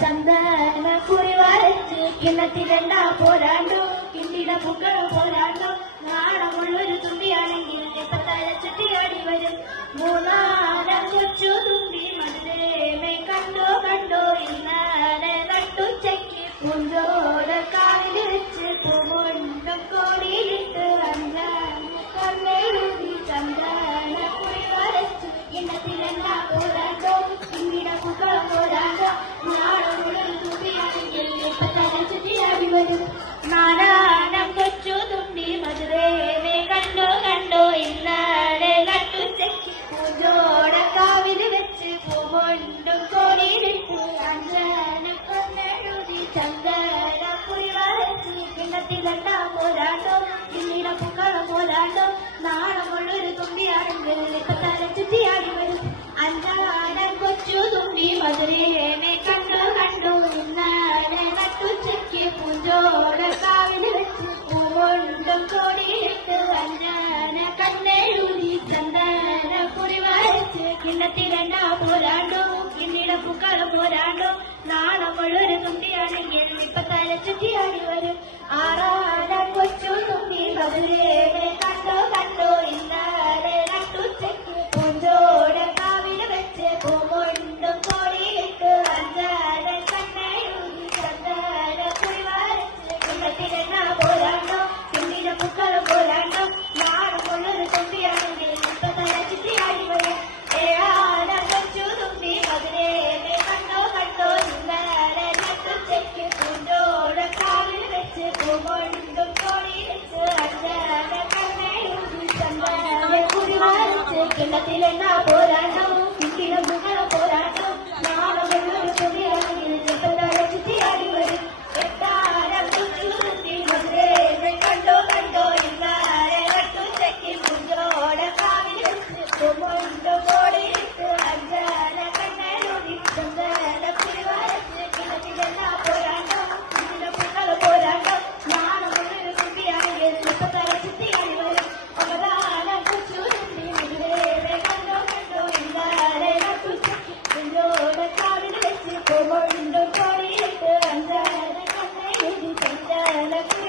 ചന്ദന കുറി വരച്ച് കിണറ്റിലെണ്ണ പോരാണ്ടോ കിണ്ടിട പൂക്കൾ പോരാണ്ടോ നാണമുള്ളൊരു തുമ്പിയാണെങ്കിൽ എപ്പ തലച്ചുറ്റിയാടി വരും മൂന്നാനം കൊച്ചു തുമ്പി മധുരേമേ കണ്ടോ കണ്ടോ ഇന്നാലെ നട്ടുച്ചയ്ക്ക് പൂഞ്ചോട കാവിൽ വെച്ച് പൂമുണ്ടും കോടിയിലിട്ട് കണ്ണെഴുതി ചന്ദന കുറി വരച്ച് കിണറ്റിലെണ്ണ പോരാണ്ടോ കിണ്ടിട പൂക്കൾ പോരാണ്ടോ നാരായണം കൊച്ചു തുമ്പി മധുരേനെ കണ്ടോ കണ്ടോ ഇന്നാലെ നട്ടുച്ചയ്ക്ക് പൂജോടക്കാവിൽ വെച്ച് പൂമുണ്ടും കോടിയിലിട്ട് അഞ്ചനക്കൊന്നെഴുതി ചന്ദന കുറി വരച്ച് കിണ്ണത്തിലെണ്ണ പോരാണ്ടോ പിന്നീട് പൂക്കളം പോരാണ്ടോ നാണമുള്ളൊരു തുമ്പിയാണെങ്കിൽ ഇപ്പൊ തല ചുറ്റിയാടി വരും അഞ്ചാനം കൊച്ചു തുമ്പി മധുരേനെ കണ്ടോ കണ്ടോ ഇന്നാലെ നട്ടുച്ചയ്ക്ക് പൂഞ്ചോടക്കാവിൽ വെച്ച് പൂമുണ്ടും കോടിയിട്ട് അഞ്ചാന കണ്ണെഴുതി ചന്ദന കുറി വരച്ച് കിണ്ണത്തിലെണ്ണ പോരാണ്ടോ കിണ്ണിട പൂക്കളം പോരാണ്ടോ നാണമുള്ളൊരു തുമ്പിയാണെങ്കിൽ ഇപ്പൊ തല ചുറ്റിയാടി വരും ആറാനം കൊച്ചു തുമ്പി മധുരേനെ കണ്ടോ കണ്ടോ ഇന്നാലെ നട്ടുച്ചയ്ക്ക് പൂഞ്ചോടക്കാവിൽ വെച്ച് പൂമുണ്ടും കോടിയിട്ട് അഞ്ചാന കണ്ണെഴുതി ചന്ദന കുറി വരച്ച് കിണ്ണത്തിലെണ്ണ പോരാണ്ടോ കിണ്ണിട പൂക്കളം പോരാണ്ടോ നാണമുള്ളൊരു തുമ്പിയാണെങ്കിൽ ഇപ്പൊ തല ചുറ്റിയാടി വരും ഏഴാനം കൊച്ചു തുമ്പി മധുരേനെ കണ്ടോ കണ്ടോ ഇന്നാലെ നട്ടുച്ചയ്ക്ക് പൂഞ്ചോടക്കാവിൽ വെച്ച് പൂമുണ്ടും കോടിയിട്ട് അഞ്ചാന കണ്ണെഴുതി ചന്ദന കുറി വരച്ച് കിണ്ണത്തിലെണ്ണ പോരാണ്ടോ കിണ്ടിട പൂക്കളം പോരാണ്ടോ നാണമുള്ളൊരു തുമ്പിയാണെങ്കിൽ ഇപ്പൊ തല ചുറ്റിയാടി വരും എട്ടാനം കൊച്ചു തുമ്പി മധുരേനെ കണ്ടോ കണ്ടോ ഇന്നാലെ നട്ടുച്ചയ്ക്ക് പൂഞ്ചോടക്കാവിൽ വെച്ച് പൂമുണ്ടും കോടിയിട്ട് അഞ്ചാന കണ്ണെഴുതി ചന്ദന കുറി വരച്ച് കിണ്ണത്തിലെണ്ണ പോരാണ്ടോ കിണ്ടിട പൂക്കളം പോരാണ്ടോ നാണമുള്ളൊരു തുമ്പിയാണെങ്കിൽ ഇപ്പൊ തല ചുറ്റിയാടി വരും ഒമ്പതാനം കൊച്ചു തുമ്പി മധുരേനെ കണ്ടോ കണ്ടോ ഇന്നാലെ നട്ടുച്ചയ്ക്ക് പൂഞ്ചോടക്കാവിൽ വെച്ച് പൂമുണ്ടും കോടിയിട്ട് അഞ്ചാന കണ്ണെഴുതി ചന്ദന കുറി